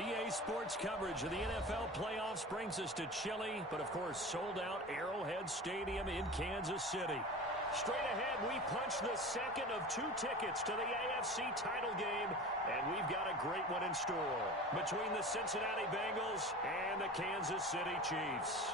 EA Sports coverage of the NFL playoffs brings us to chilly, but of course sold-out Arrowhead Stadium in Kansas City. Straight ahead, we punch the second of 2 tickets to the AFC title game, and we've got a great one in store between the Cincinnati Bengals and the Kansas City Chiefs.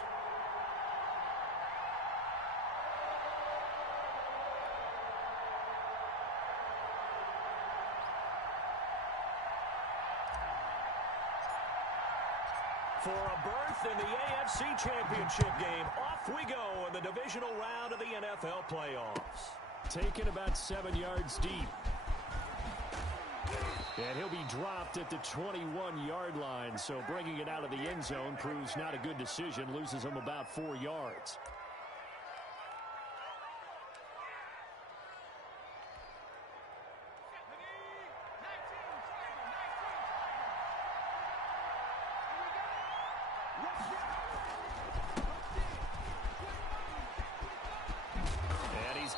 For a berth in the AFC Championship game, off we go in the divisional round of the NFL playoffs. Taken about 7 yards deep. And he'll be dropped at the 21-yard line, so bringing it out of the end zone proves not a good decision, loses him about 4 yards.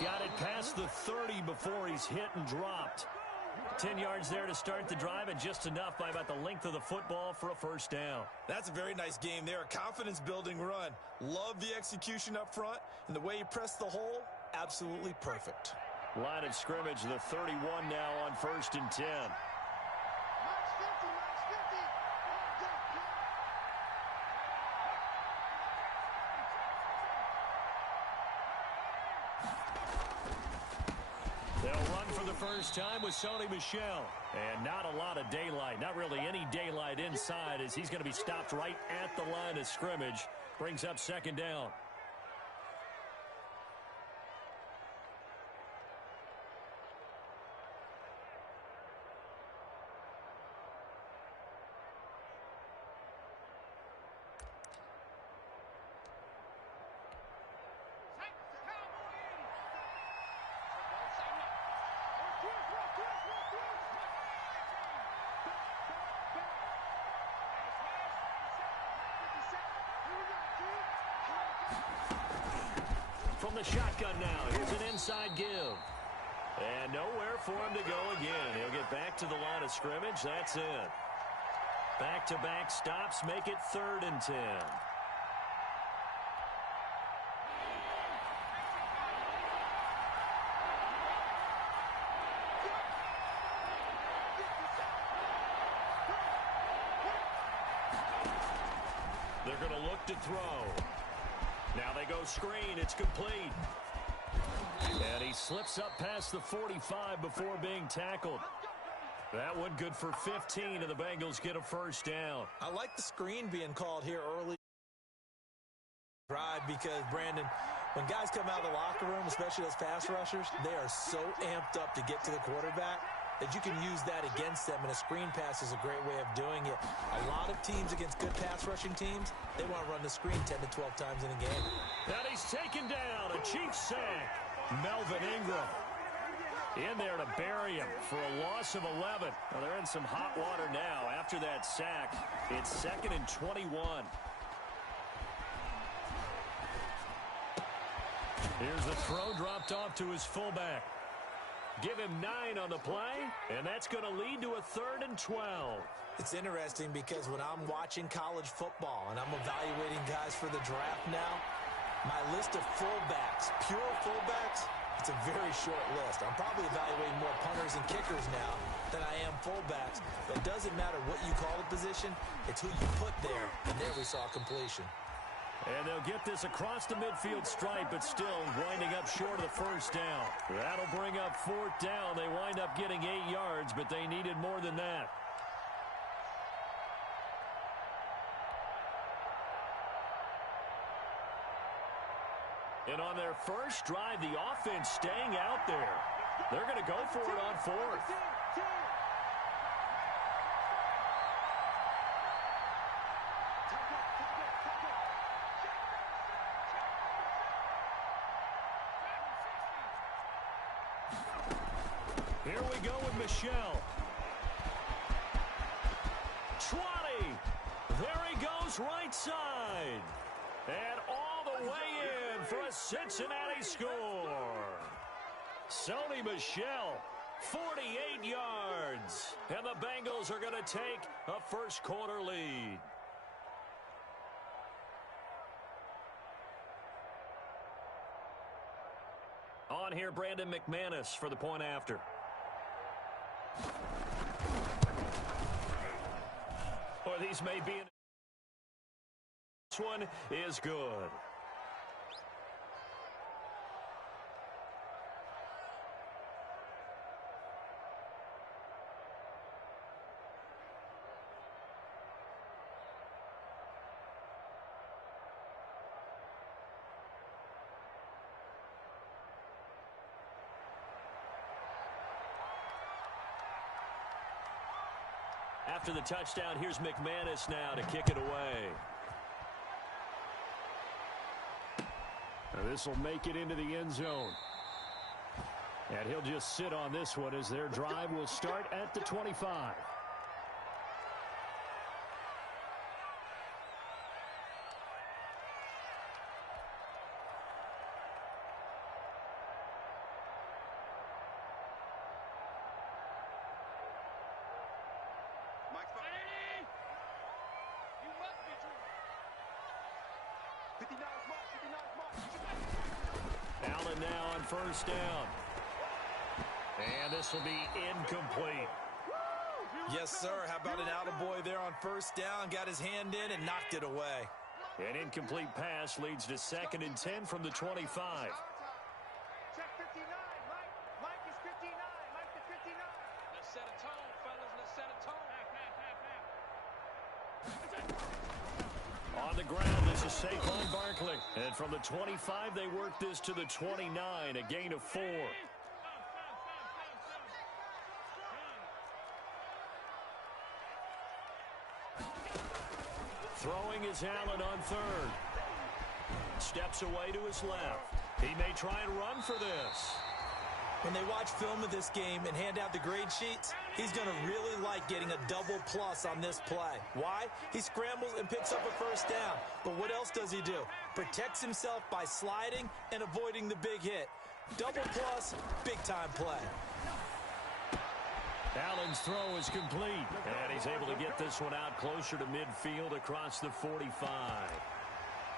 Got it past the 30 before he's hit and dropped. 10 yards there to start the drive, and just enough by about the length of the football for a first down. That's a very nice game there. A confidence-building run. Love the execution up front, and the way he pressed the hole, absolutely perfect. Line of scrimmage, the 31 now on 1st and 10. First time with Sony Michel. And not a lot of daylight. Not really any daylight inside, as he's going to be stopped right at the line of scrimmage. Brings up 2nd down. From the shotgun now, here's an inside give. And nowhere for him to go again. He'll get back to the line of scrimmage. That's it. Back-to-back stops make it 3rd and 10. They're going to look to throw. Now they go screen. It's complete. And he slips up past the 45 before being tackled. That one good for 15, and the Bengals get a first down. I like the screen being called here early. Drive because, Brandon, when guys come out of the locker room, especially those pass rushers, they are so amped up to get to the quarterback that you can use that against them, and a screen pass is a great way of doing it. A lot of teams against good pass rushing teams, they want to run the screen 10 to 12 times in a game. And he's taken down. A Chiefs sack. Melvin Ingram in there to bury him for a loss of 11. Well, they're in some hot water now. After that sack, it's 2nd and 21. Here's the throw dropped off to his fullback. Give him 9 on the play, and that's going to lead to a 3rd and 12. It's interesting because when I'm watching college football and I'm evaluating guys for the draft now, my list of fullbacks, pure fullbacks, it's a very short list. I'm probably evaluating more punters and kickers now than I am fullbacks. But it doesn't matter what you call the position, it's who you put there, and there we saw completion. And they'll get this across the midfield stripe, but still winding up short of the first down. That'll bring up 4th down. They wind up getting 8 yards, but they needed more than that. And on their first drive, the offense staying out there. They're going to go for it on 4th. Here we go with Michel. 20. There he goes right side. And all the way in for a Cincinnati score. Sony Michel 48 yards. And the Bengals are going to take a first-quarter lead. On here, Brandon McManus for the point after. Or these may be. This one is good. After the touchdown, here's McManus now to kick it away. This will make it into the end zone. And he'll just sit on this one as their drive will start at the 25. Allen now on first down. And this will be incomplete. Yes, sir. How about an attaboy there on first down? Got his hand in and knocked it away. An incomplete pass leads to 2nd and 10 from the 25. Check 59. Mike is 59. Mike is 59. Let's set a tone, fellas. Let's set a tone. On the ground, this is Saquon Barkley. And from the 25, they work this to the 29, a gain of 4. Throwing is Allen on 3rd. Steps away to his left. He may try and run for this. When they watch film of this game and hand out the grade sheets, he's going to really like getting a double plus on this play. Why? He scrambles and picks up a first down. But what else does he do? Protects himself by sliding and avoiding the big hit. Double plus, big-time play. Allen's throw is complete. And he's able to get this one out closer to midfield across the 45.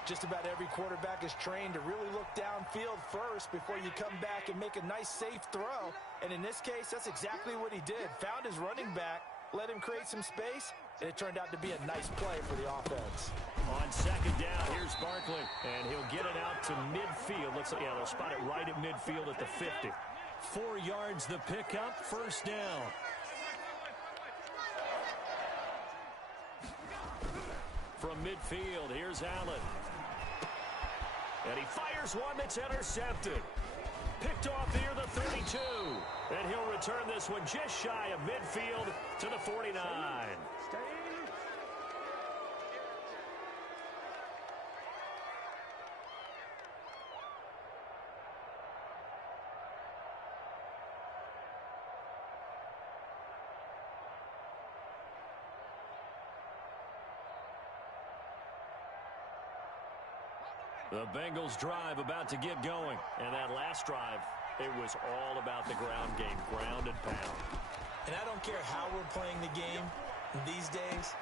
Just about every quarterback is trained to really look downfield first before you come back and make a nice, safe throw. And in this case, that's exactly what he did. Found his running back, let him create some space, and it turned out to be a nice play for the offense. On 2nd down, here's Barkley, and he'll get it out to midfield. Looks like, yeah, they'll spot it right at midfield at the 50. 4 yards the pickup, first down. From midfield, here's Allen. And he fires one that's intercepted. Picked off near the 32. And he'll return this one just shy of midfield to the 49. The Bengals drive about to get going. And that last drive, it was all about the ground game, ground and pound. And I don't care how we're playing the game these days,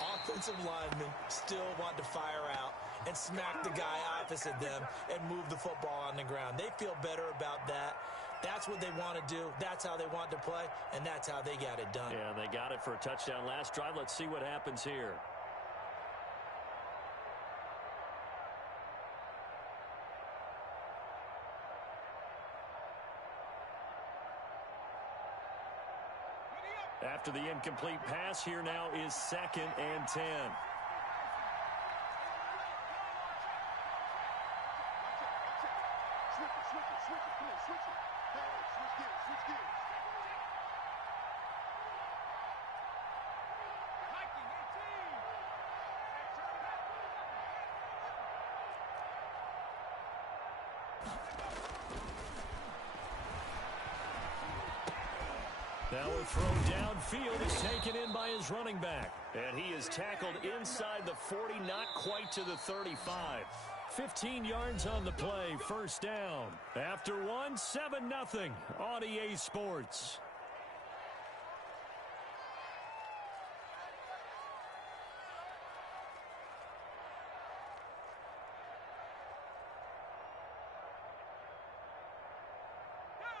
offensive linemen still want to fire out and smack the guy opposite them and move the football on the ground. They feel better about that. That's what they want to do. That's how they want to play, and that's how they got it done. Yeah, they got it for a touchdown last drive. Let's see what happens here. After the incomplete pass, here now is 2nd and 10. Now a throw downfield is taken in by his running back. And he is tackled inside the 40, not quite to the 35. 15 yards on the play, first down. After one, 7-0 on EA Sports.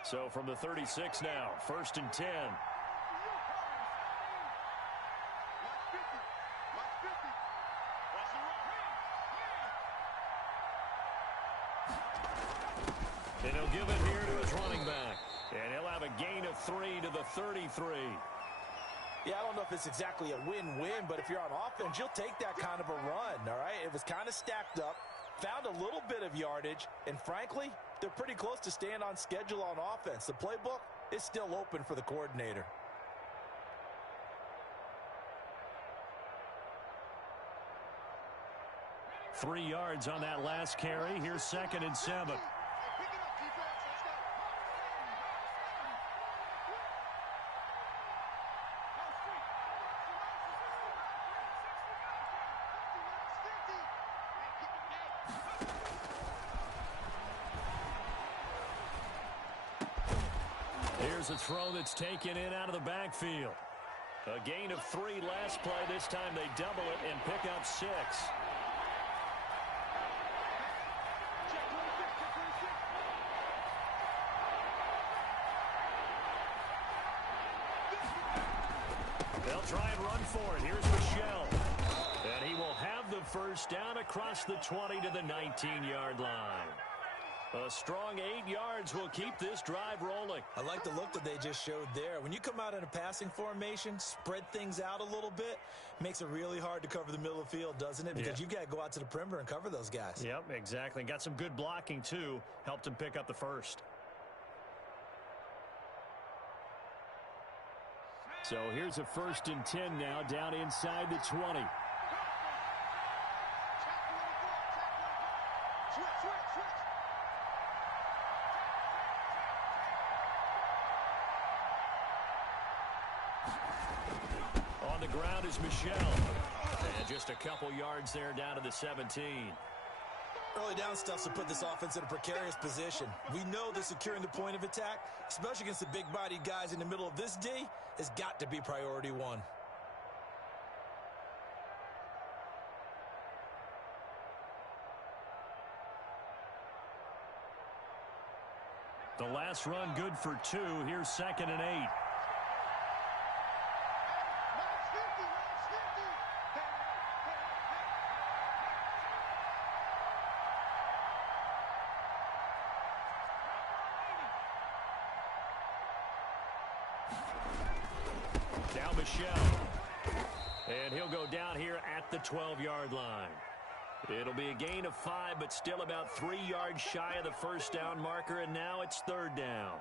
So from the 36 now, 1st and 10. And he'll give it here to his running back. And he'll have a gain of 3 to the 33. Yeah, I don't know if it's exactly a win-win, but if you're on offense, you'll take that kind of a run, all right? It was kind of stacked up, found a little bit of yardage, and frankly, they're pretty close to staying on schedule on offense. The playbook is still open for the coordinator. Three yards on that last carry. Here's 2nd and 7. Here's a throw that's taken in out of the backfield. A gain of 3 last play. This time they double it and pick up 6. They'll try and run for it. Here's Michelle. And he will have the first down across the 20 to the 19-yard line. A strong 8 yards will keep this drive rolling. I like the look that they just showed there. When you come out in a passing formation, spread things out a little bit, makes it really hard to cover the middle of the field, doesn't it? Because you've got to go out to the perimeter and cover those guys. Yep, exactly. And got some good blocking, too. Helped him pick up the first. So here's a 1st and 10 now, down inside the 20. On the ground is Michelle. And just a couple yards there down to the 17. Early down stuff to put this offense in a precarious position. We know that securing the point of attack, especially against the big-bodied guys in the middle of this D, has got to be priority one. The last run good for 2. Here's 2nd and 8. Now Michelle. And he'll go down here at the 12-yard line. It'll be a gain of 5, but still about 3 yards shy of the first down marker, and now it's 3rd down.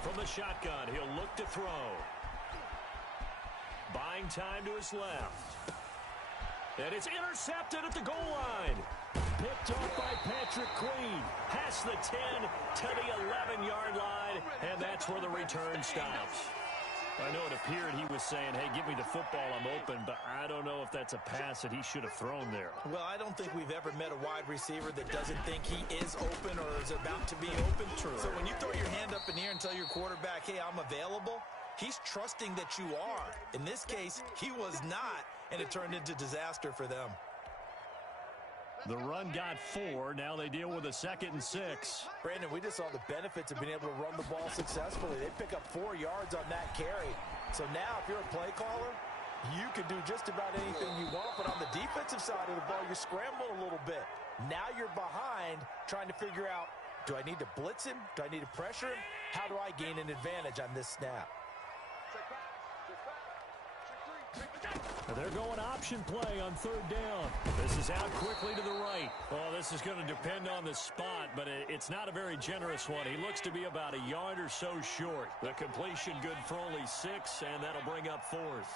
From the shotgun, he'll look to throw. Buying time to his left. And it's intercepted at the goal line. Picked off by Patrick Queen. Past the 10 to the 11-yard line. And that's where the return stops. I know it appeared he was saying, hey, give me the football, I'm open, but I don't know if that's a pass that he should have thrown there. Well, I don't think we've ever met a wide receiver that doesn't think he is open or is about to be open. True. So when you throw your hand up in the air and tell your quarterback, hey, I'm available, he's trusting that you are. In this case, he was not, and it turned into disaster for them. The run got 4. Now they deal with a 2nd and 6. Brandon, we just saw the benefits of being able to run the ball successfully. They pick up 4 yards on that carry. So now if you're a play caller, you can do just about anything you want. But on the defensive side of the ball, you're scrambling a little bit. Now you're behind trying to figure out, do I need to blitz him? Do I need to pressure him? How do I gain an advantage on this snap? Check back. Check back. Check 3. They're going option play on third down. This is out quickly to the right. Well, this is going to depend on the spot, but it's not a very generous one. He looks to be about a yard or so short. The completion good for only 6, and that'll bring up fourth.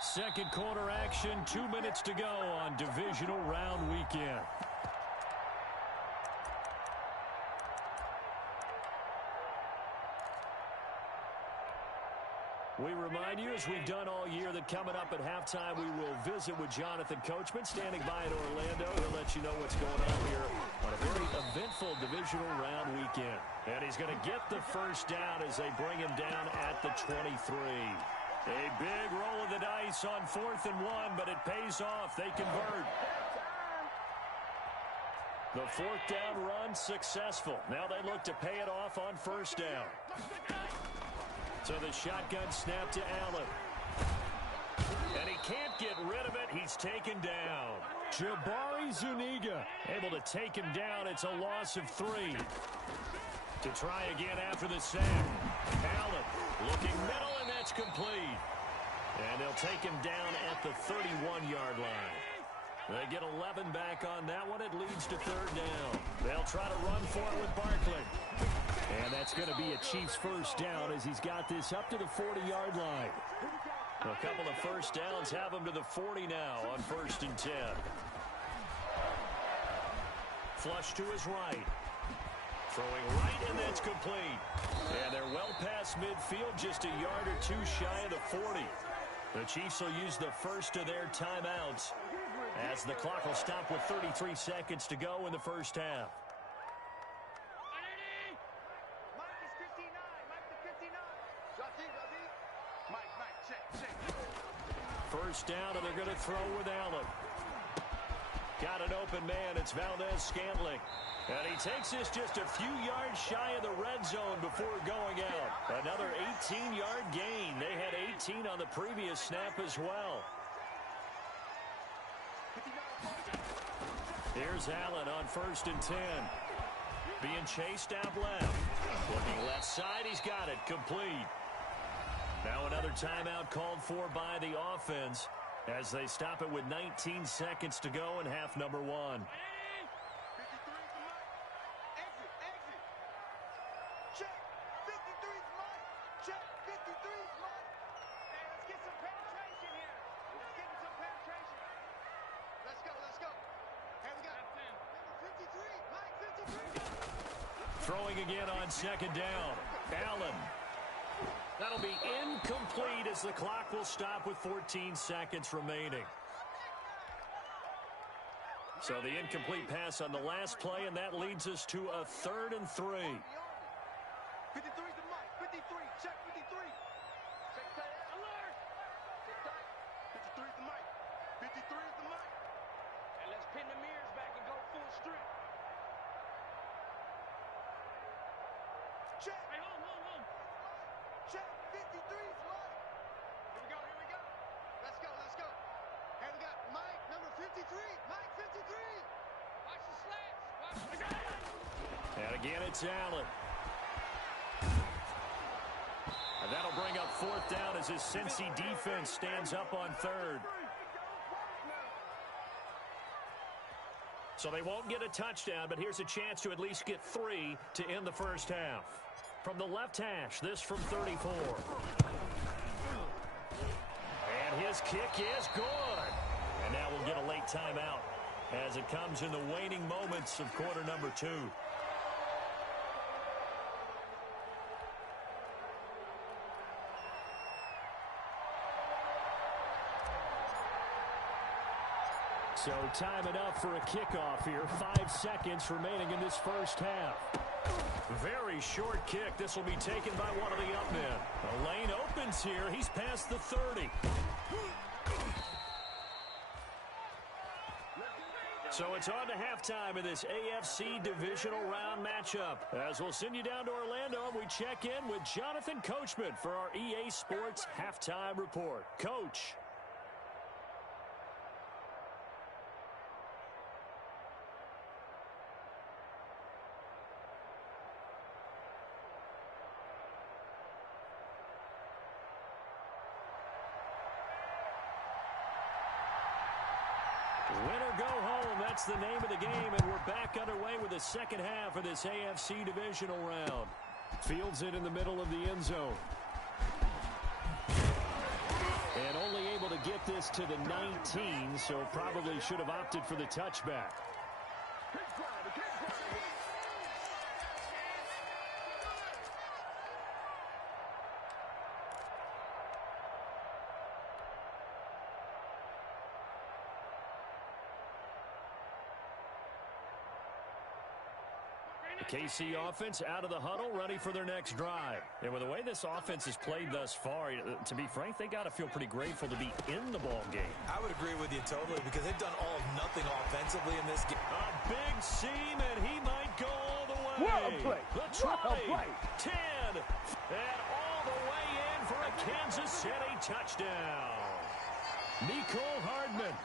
Second quarter action, 2 minutes to go on divisional round weekend. We remind you, as we've done all year, that coming up at halftime, we will visit with Jonathan Coachman, standing by in Orlando. He'll let you know what's going on here on a very eventful divisional round weekend. And he's going to get the first down as they bring him down at the 23. A big roll of the dice on 4th and 1, but it pays off. They convert. The 4th down run successful. Now they look to pay it off on first down. So the shotgun snap to Allen. And he can't get rid of it. He's taken down. Jabari Zuniga able to take him down. It's a loss of 3. To try again after the sack. Allen looking middle, and that's complete. And they'll take him down at the 31-yard line. They get 11 back on that one. It leads to third down. They'll try to run for it with Barkley. And that's going to be a Chiefs first down as he's got this up to the 40-yard line. A couple of first downs have him to the 40 now on 1st and 10. Flush to his right. Throwing right, and that's complete. And they're well past midfield, just a yard or 2 shy of the 40. The Chiefs will use the first of their timeouts as the clock will stop with 33 seconds to go in the first half. Mike is 59. Mike the 59. Mike, check. First down, and they're going to throw with Allen. Got an open man. It's Valdez-Scantling. And he takes this just a few yards shy of the red zone before going out. Another 18-yard gain. They had 18 on the previous snap as well. Here's Allen on 1st and 10. Being chased out left. Looking left side. He's got it. Complete. Now another timeout called for by the offense as they stop it with 19 seconds to go in half number 1. Throwing again on second down. Allen. That'll be incomplete as the clock will stop with 14 seconds remaining. So the incomplete pass on the last play, and that leads us to a 3rd and 3. 53 to Mike. 53. Check 53. Check tight. Alert. Check tight. 53 is the Mike. 53 is the Mike. And let's pin the mirrors back and go full strength. Check. Hey, hold. Check. 53 is Mike. Here we go. Let's go. And we got Mike, number 53. Mike, 53. Watch the slats. Watch the slats. And again, it's Allen. And that'll bring up 4th down as his Cincy defense stands up on 3rd. So they won't get a touchdown, but here's a chance to at least get 3 to end the first half. From the left hash, this from 34. And his kick is good. And now we'll get a late timeout as it comes in the waning moments of quarter number 2. So time enough for a kickoff here. 5 seconds remaining in this first half. Very short kick. This will be taken by one of the up men. The lane opens here. He's past the 30. So it's on to halftime in this AFC divisional round matchup. As we'll send you down to Orlando, and we check in with Jonathan Coachman for our EA Sports Halftime Report. Coach. go home. That's the name of the game, and we're back underway with the second half of this AFC divisional round. Fields it in the middle of the end zone. And only able to get this to the 19, so probably should have opted for the touchback. The KC offense out of the huddle, ready for their next drive. And with the way this offense has played thus far, to be frank, they got to feel pretty grateful to be in the ball game. I would agree with you totally because they've done all of nothing offensively in this game. A big seam, and he might go all the way. What a play. The 20, 10, and all the way in for a Kansas City touchdown. Nicole Hardman,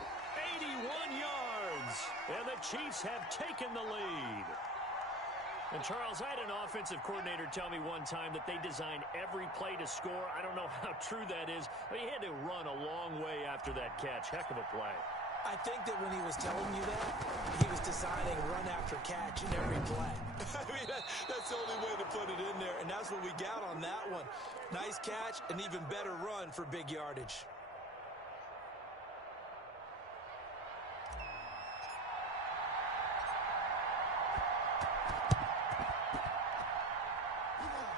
81 yards, and the Chiefs have taken the lead. And, Charles, I had an offensive coordinator tell me one time that they designed every play to score. I don't know how true that is. But he had to run a long way after that catch. Heck of a play. I think that when he was telling you that, he was designing run after catch in every play. I mean, that's the only way to put it in there, and that's what we got on that one. Nice catch, an even better run for big yardage.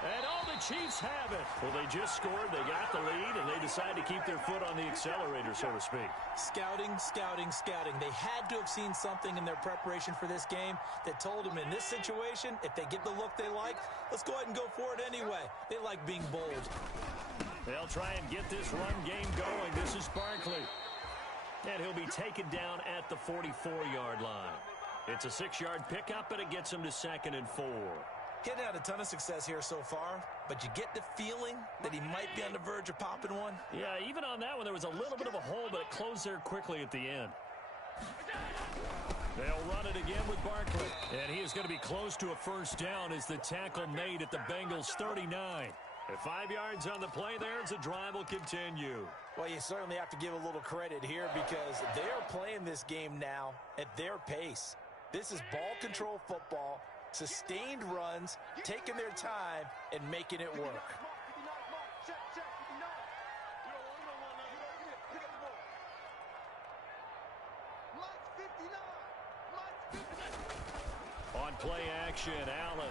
And all the Chiefs have it. Well, they just scored, they got the lead, and they decide to keep their foot on the accelerator, so to speak. Scouting, scouting, scouting. They had to have seen something in their preparation for this game that told them in this situation, if they get the look they like, let's go ahead and go for it anyway. They like being bold. They'll try and get this run game going. This is Barkley. And he'll be taken down at the 44-yard line. It's a 6-yard pickup, and it gets him to 2nd and 4. Getting had a ton of success here so far, but you get the feeling that he might be on the verge of popping one. Yeah, even on that one, there was a little bit of a hole, but it closed there quickly at the end. They'll run it again with Barkley. And he is going to be close to a first down as the tackle made at the Bengals' 39. At 5 yards on the play there, as the drive will continue. Well, you certainly have to give a little credit here because they're playing this game now at their pace. This is ball control football. Sustained runs, taking their time, and making it work. On play action, Allen.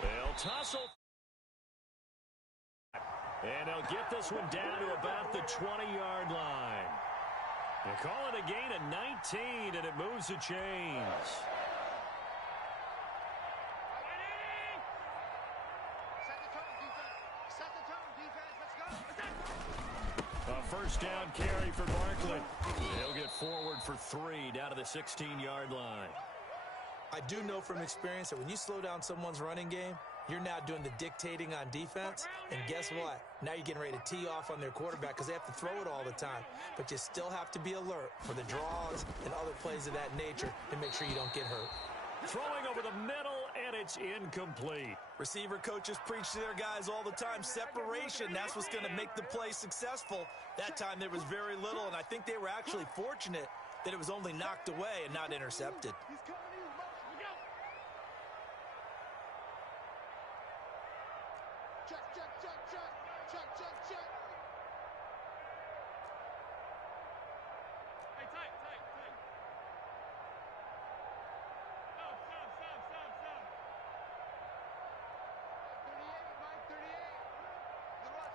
They'll tussle. And they'll get this one down to about the 20-yard line. They call it a gain of 19, and it moves the chains. A first down carry for Barkley. He'll get forward for 3 down to the 16-yard line. I do know from experience that when you slow down someone's running game, you're now doing the dictating on defense. And guess what? Now you're getting ready to tee off on their quarterback because they have to throw it all the time. But you still have to be alert for the draws and other plays of that nature to make sure you don't get hurt. Throwing over the middle, and it's incomplete. Receiver coaches preach to their guys all the time. Separation, that's what's going to make the play successful. That time there was very little, and I think they were actually fortunate that it was only knocked away and not intercepted. Check, check, check, check. Check, check, check. Hey, tight, tight, tight. Stop. 38, Mike, 38. The run.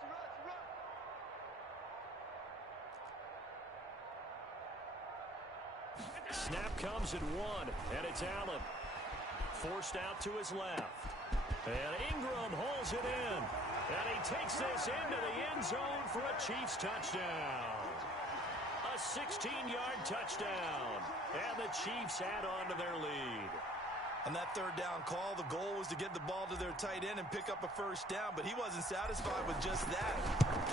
Snap comes at 1, and it's Allen. Forced out to his left. And Ingram hauls it in. And he takes this into the end zone for a Chiefs touchdown. A 16-yard touchdown. And the Chiefs add on to their lead. On that third down call, the goal was to get the ball to their tight end and pick up a first down, but he wasn't satisfied with just that.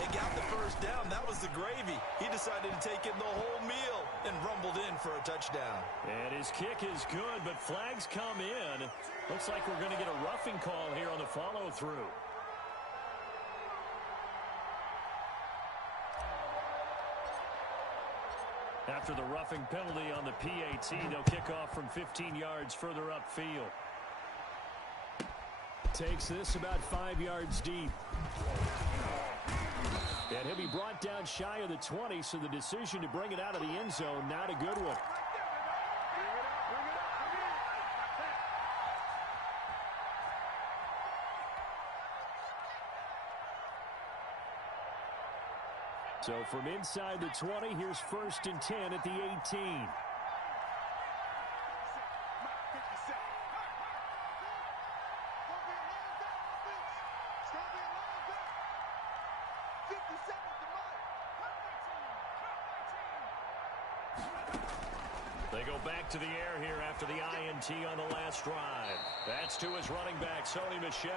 They got the first down. That was the gravy. He decided to take in the whole meal and rumbled in for a touchdown. And his kick is good, but flags come in. Looks like we're going to get a roughing call here on the follow-through. After the roughing penalty on the PAT, they'll kick off from 15 yards further upfield. Takes this about 5 yards deep. And he'll be brought down shy of the 20, so the decision to bring it out of the end zone, not a good one. So from inside the 20, here's 1st and 10 at the 18. They go back to the air here after the INT on the last drive. That's to his running back, Sony Michel.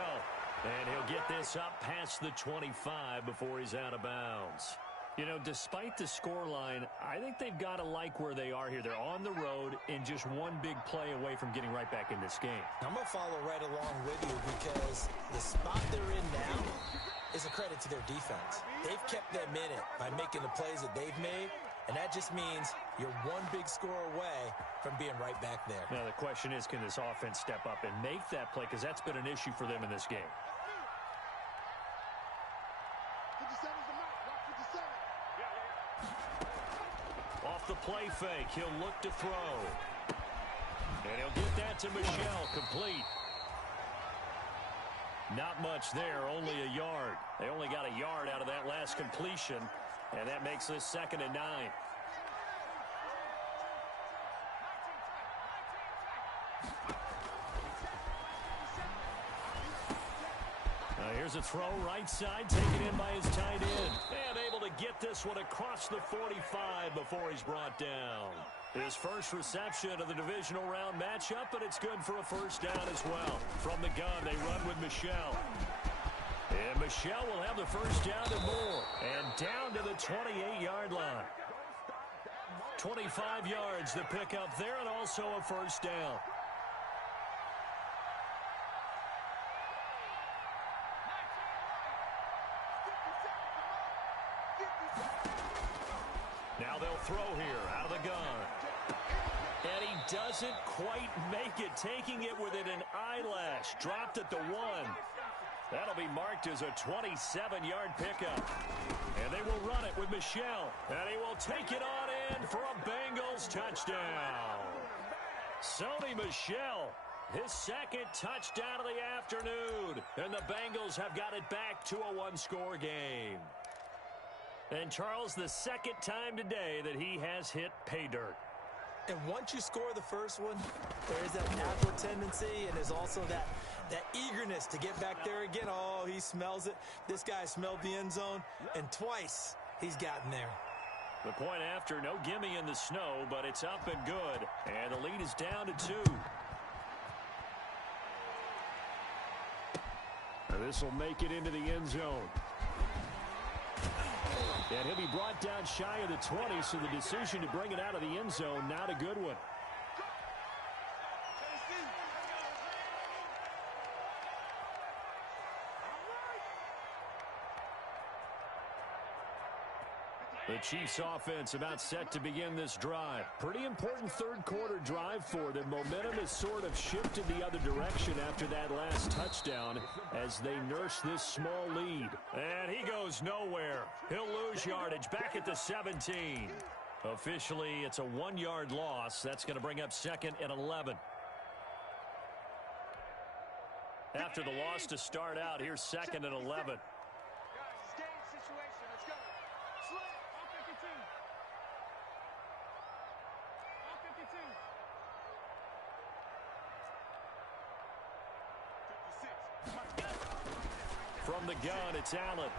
And he'll get this up past the 25 before he's out of bounds. You know, despite the scoreline, I think they've got to like where they are here. They're on the road and just one big play away from getting right back in this game. I'm going to follow right along with you because the spot they're in now is a credit to their defense. They've kept them in it by making the plays that they've made, and that just means you're one big score away from being right back there. Now, the question is, can this offense step up and make that play? Because that's been an issue for them in this game. Off the play fake, he'll look to throw. And he'll get that to Michel, complete. Not much there, only a yard. They only got a yard out of that last completion, and that makes this 2nd and 9. Here's a throw right side, taken in by his tight end. And able to get this one across the 45 before he's brought down. His first reception of the divisional round matchup, but it's good for a 1st down as well. From the gun, they run with Michel. And Michel will have the 1st down and more. And down to the 28-yard line. 25 yards the pickup there, and also a 1st down. Now they'll throw here out of the gun. And he doesn't quite make it, taking it within an eyelash. Dropped at the 1. That'll be marked as a 27-yard pickup. And they will run it with Michel. And he will take it on in for a Bengals touchdown. Sony Michel, his 2nd touchdown of the afternoon. And the Bengals have got it back to a 1-score game. And Charles, the 2nd time today that he has hit pay dirt. And once you score the first one, there is that natural tendency, and there's also that eagerness to get back there again. Oh, he smells it. This guy smelled the end zone, and twice he's gotten there. The point after, no gimme in the snow, but it's up and good. And the lead is down to 2. This will make it into the end zone. And he'll be brought down shy of the 20, so the decision to bring it out of the end zone, not a good one. The Chiefs offense about set to begin this drive. Pretty important 3rd quarter drive for them. Momentum has sort of shifted the other direction after that last touchdown as they nurse this small lead. And he goes nowhere. He'll lose yardage back at the 17. Officially, it's a 1-yard loss. That's going to bring up 2nd and 11. After the loss to start out, here's 2nd and 11. From the gun, it's Allen.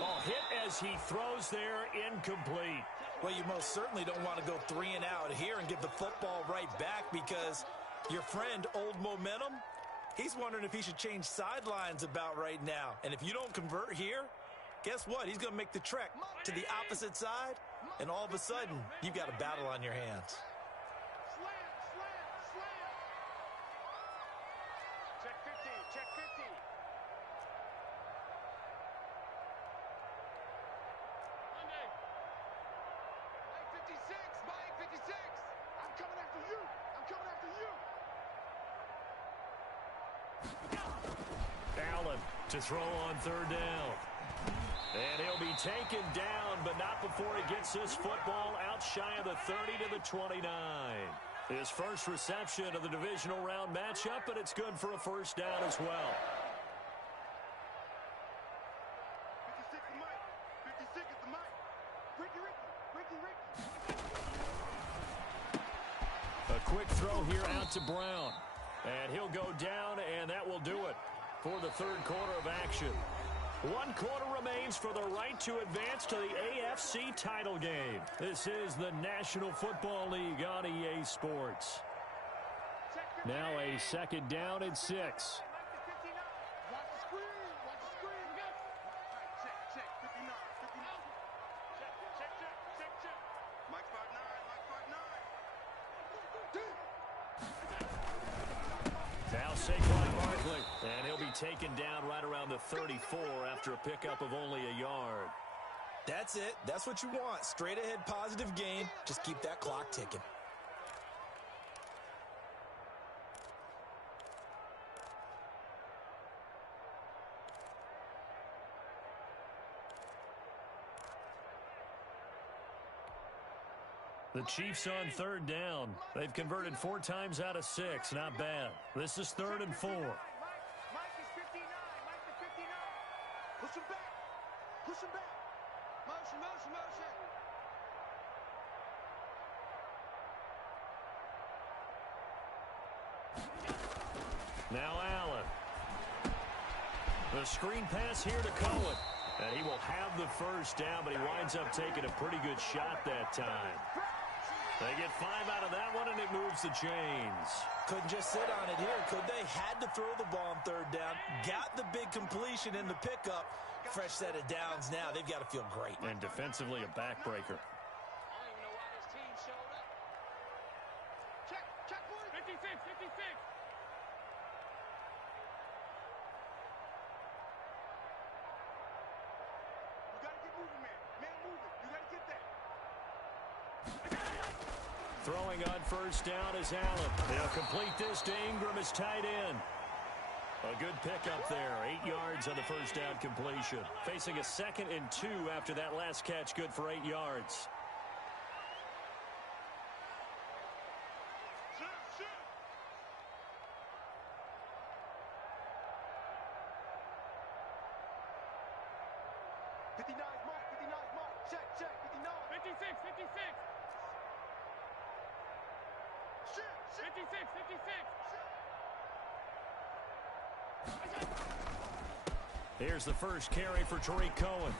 Oh, hit as he throws there, incomplete. Well, you most certainly don't want to go 3 and out here and give the football right back because your friend, Old Momentum, he's wondering if he should change sidelines about right now. And if you don't convert here, guess what? He's going to make the trek to the opposite side, and all of a sudden, you've got a battle on your hands. to throw on third down. And he'll be taken down, but not before he gets this football out shy of the 30 to the 29. His first reception of the divisional round matchup, but it's good for a first down as well. 56 is Mike. 56 is the Mike. Ricky. A quick throw here out to Brown. And he'll go down, and that will do it for the third quarter of action. 1 quarter remains for the right to advance to the AFC title game. This is the National Football League on EA Sports. Now a second down and 6. Watch the screen. Check. 59. Check. Mike 5'9". Now Saquon Barkley, and he'll be taken down right around the 34 after a pickup of only a yard. That's it. That's what you want. Straight ahead positive gain. Just keep that clock ticking. The Chiefs on third down. They've converted 4 times out of 6. Not bad. This is 3rd and 4. Mike is 59. Mike is 59. Push him back. Motion. Now Allen. The screen pass here to Cohen. And he will have the first down, but he winds up taking a pretty good shot that time. They get 5 out of that one, and it moves the chains. Couldn't just sit on it here, could they? Had to throw the ball on third down. Got the big completion in the pickup. Fresh set of downs now. They've got to feel great. And defensively, a backbreaker. I don't even know why this team showed up. Check, boys. 56. You got to get moving, man. Man moving. You got to get that. Throwing on first down is Allen. They'll complete this to Ingram as tight end. A good pickup there. 8 yards on the first down completion. Facing a 2nd and 2 after that last catch. Good for 8 yards. Shit. 59 Mike. Check. 59. 56. Shit. 56. Here's the first carry for Tariq Cohen.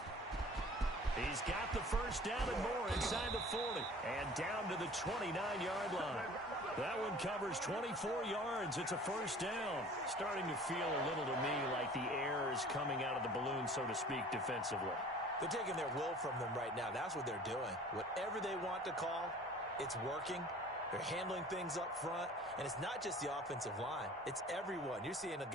He's got the first down and more inside the 40. And down to the 29-yard line. That one covers 24 yards. It's a first down. Starting to feel a little to me like the air is coming out of the balloon, so to speak, defensively. They're taking their will from them right now. That's what they're doing. Whatever they want to call, it's working. They're handling things up front. And it's not just the offensive line. It's everyone. You're seeing a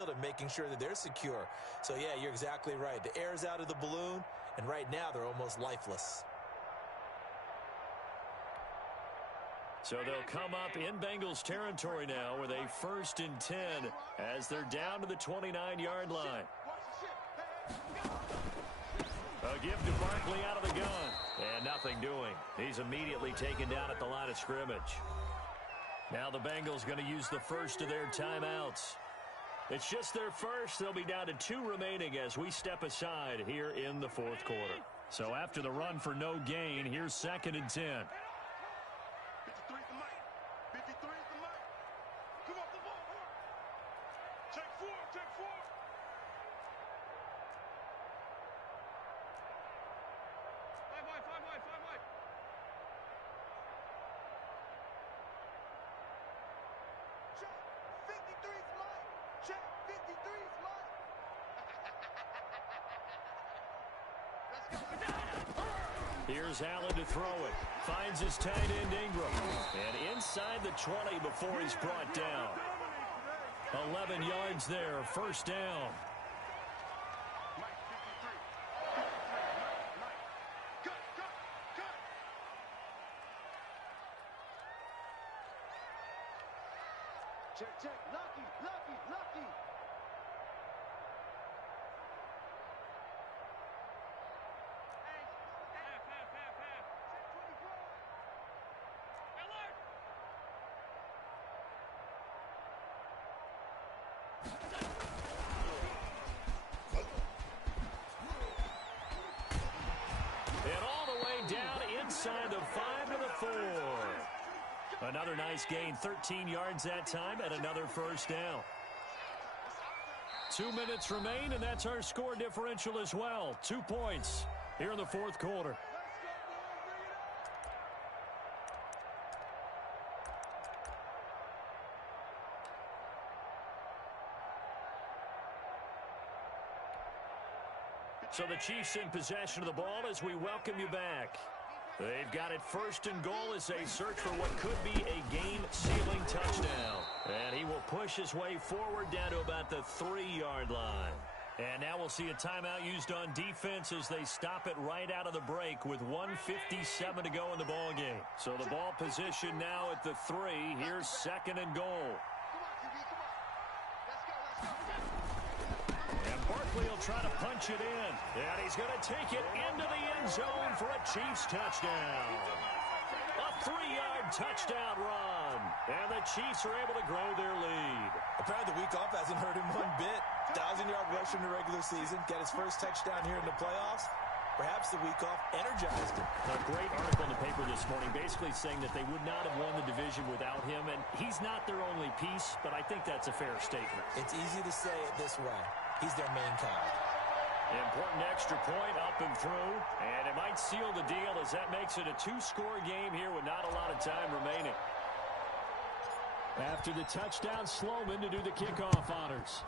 and making sure that they're secure. So, yeah, you're exactly right. The air's out of the balloon, and right now they're almost lifeless. So they'll come up in Bengals territory now with a 1st and 10 as they're down to the 29-yard line. A give to Barkley out of the gun. And nothing doing. He's immediately taken down at the line of scrimmage. Now the Bengals going to use the first of their timeouts. It's just their first. They'll be down to 2 remaining as we step aside here in the 4th quarter. So after the run for no gain, here's 2nd and 10. 53 is the Mike. 53 is the Mike. Come on. Check 4. Five wide. Check 53 is Mike. Check 53 is Mike. Let's go. Here's Allen to throw it. Finds his tight end Ingram. And inside the 20 before he's brought down. 11 yards there. First down. Mike 53. Mike. Cut. Check. Lucky. another nice gain, 13 yards that time, and another first down. 2 minutes remain, and that's our score differential as well. 2 points here in the fourth quarter. So the Chiefs in possession of the ball as we welcome you back. They've got it first and goal as they search for what could be a game-sealing touchdown. And he will push his way forward down to about the 3-yard line. And now we'll see a timeout used on defense as they stop it right out of the break with 1:57 to go in the ball game. So the ball position now at the 3. Here's second and goal. He'll try to punch it in, and he's going to take it into the end zone for a Chiefs touchdown. A 3-yard touchdown run, and the Chiefs are able to grow their lead. Apparently the week off hasn't hurt him one bit. 1,000-yard rush in the regular season, get his first touchdown here in the playoffs. Perhaps the week off energized him. A great article in the paper this morning basically saying that they would not have won the division without him, and he's not their only piece, but I think that's a fair statement. It's easy to say it this way. He's their main cog. Important extra point up and through, and it might seal the deal as that makes it a 2-score game here with not a lot of time remaining. After the touchdown, Sloman to do the kickoff honors.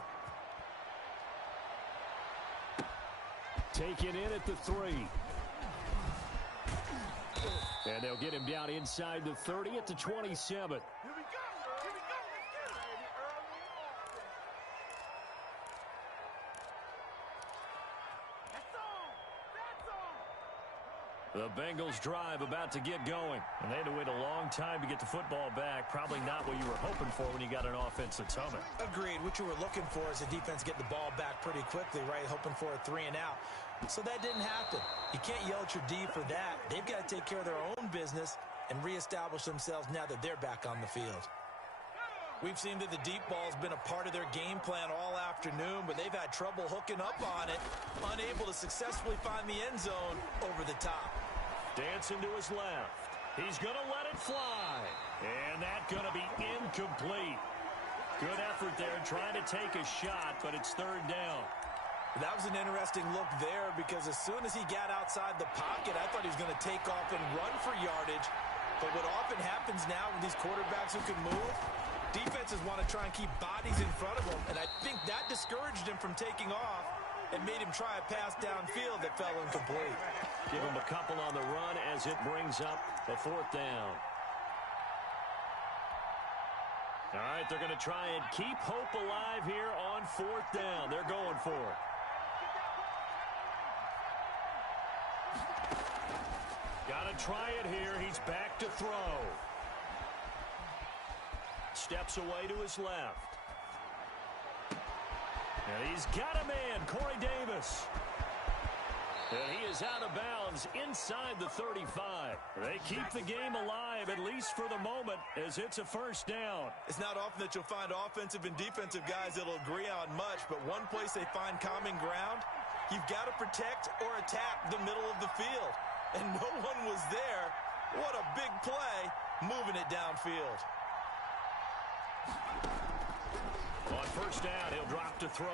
Taken in at the 3. And they'll get him down inside the 30 at the 27. The Bengals drive about to get going. And they had to wait a long time to get the football back. Probably not what you were hoping for when you got an offense that's humming. Agreed. What you were looking for is the defense get the ball back pretty quickly, right? Hoping for a 3 and out. So that didn't happen. You can't yell at your D for that. They've got to take care of their own business and reestablish themselves now that they're back on the field. We've seen that the deep ball has been a part of their game plan all afternoon, but they've had trouble hooking up on it, unable to successfully find the end zone over the top. Dancing to his left. He's going to let it fly. And that's going to be incomplete. Good effort there trying to take a shot, but it's third down. That was an interesting look there because as soon as he got outside the pocket, I thought he was going to take off and run for yardage. But what often happens now with these quarterbacks who can move, defenses want to try and keep bodies in front of them, and I think that discouraged him from taking off and made him try a pass downfield that fell incomplete. Give him a couple on the run as it brings up a 4th down. All right, they're going to try and keep hope alive here on 4th down. They're going for it. Got to try it here. He's back to throw. Steps away to his left. And he's got a man, Corey Davis. And he is out of bounds inside the 35. They keep the game alive, at least for the moment, as it's a first down. It's not often that you'll find offensive and defensive guys that'll agree on much, but one place they find common ground, you've got to protect or attack the middle of the field. And no one was there. What a big play, moving it downfield. On first down, he'll drop to throw.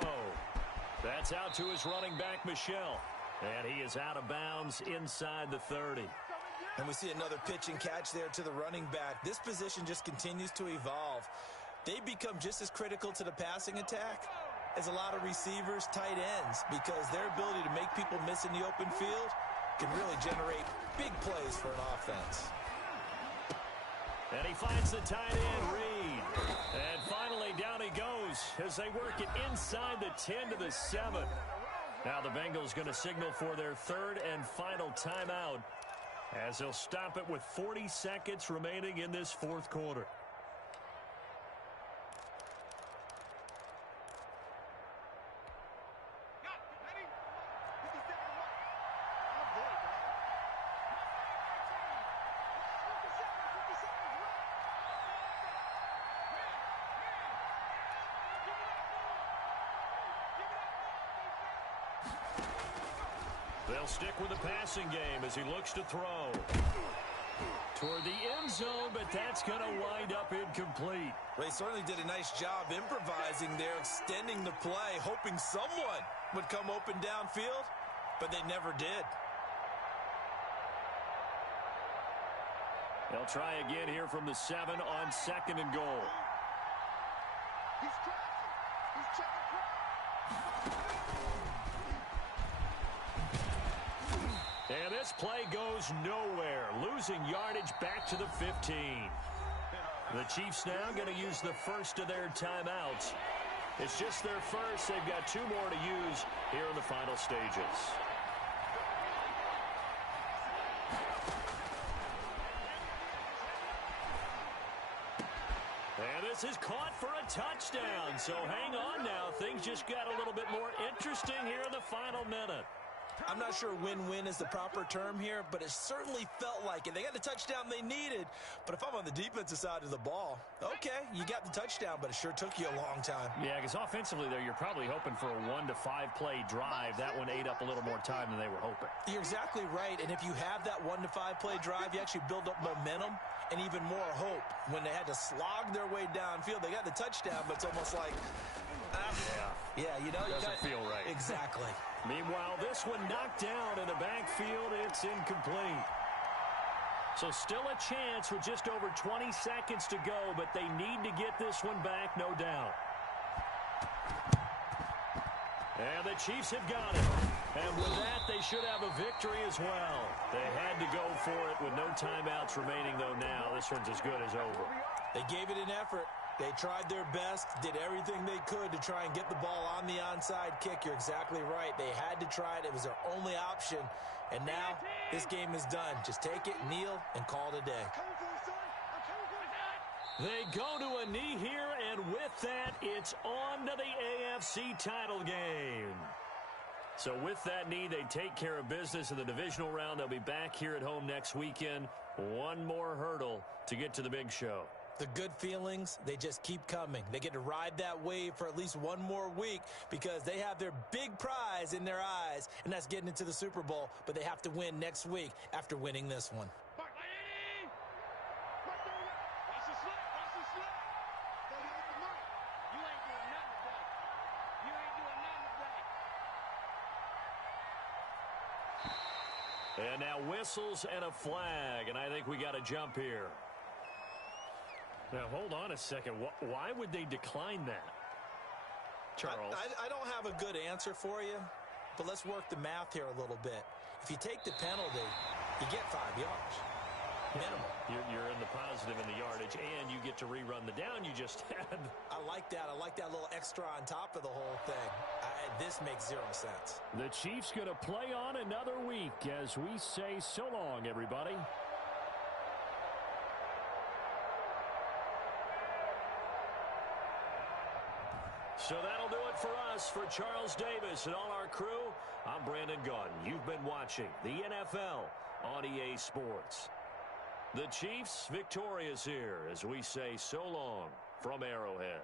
That's out to his running back, Michel. And he is out of bounds inside the 30. And we see another pitch and catch there to the running back. This position just continues to evolve. They become just as critical to the passing attack as a lot of receivers, tight ends, because their ability to make people miss in the open field can really generate big plays for an offense. And he finds the tight end, Reed. And finally, down he goes as they work it inside the 10 to the 7. Now the Bengals going to signal for their third and final timeout as they'll stop it with 40 seconds remaining in this fourth quarter. They'll stick with the passing game as he looks to throw. toward the end zone, but that's going to wind up incomplete. They certainly did a nice job improvising there, extending the play, hoping someone would come open downfield, but they never did. They'll try again here from the 7 on 2nd and goal. He's crossing. He's checking cross. And this play goes nowhere, losing yardage back to the 15. The Chiefs now going to use the first of their timeouts. It's just their first. They've got 2 more to use here in the final stages. And this is caught for a touchdown. So hang on now. Things just got a little bit more interesting here in the final minute. I'm not sure win-win is the proper term here, but it certainly felt like it. They got the touchdown they needed, but if I'm on the defensive side of the ball, okay, you got the touchdown, but it sure took you a long time. Yeah, because offensively there, you're probably hoping for a 1 to 5 play drive. That one ate up a little more time than they were hoping. You're exactly right, and if you have that 1 to 5 play drive, you actually build up momentum and even more hope. When they had to slog their way downfield, they got the touchdown, but it's almost like, yeah, you know, doesn't feel right. Exactly. Meanwhile, this one knocked down in the backfield. It's incomplete. So still a chance with just over 20 seconds to go, but they need to get this one back, no doubt. And the Chiefs have got it. And with that, they should have a victory as well. They had to go for it with no timeouts remaining, though, now. This one's as good as over. They gave it an effort. They tried their best, did everything they could to try and get the ball on the onside kick. You're exactly right. They had to try it. It was their only option. And now this game is done. Just take it, kneel, and call it a day. They go to a knee here, and with that, it's on to the AFC title game. So with that knee, they take care of business in the divisional round. They'll be back here at home next weekend. One more hurdle to get to the big show. The good feelings, they just keep coming. They get to ride that wave for at least one more week because they have their big prize in their eyes, and that's getting into the Super Bowl. But they have to win next week after winning this one. And now whistles and a flag, and I think we got to jump here. Now, hold on a second. Why would they decline that, Charles? I don't have a good answer for you, but let's work the math here a little bit. If you take the penalty, you get 5 yards. Minimum. You're in the positive in the yardage, and you get to rerun the down you just had. I like that. I like that little extra on top of the whole thing. This makes 0 sense. The Chiefs going to play on another week as we say so long, everybody. So that'll do it for us. For Charles Davis and all our crew, I'm Brandon Gunn. You've been watching the NFL on EA Sports. The Chiefs victorious here as we say so long from Arrowhead.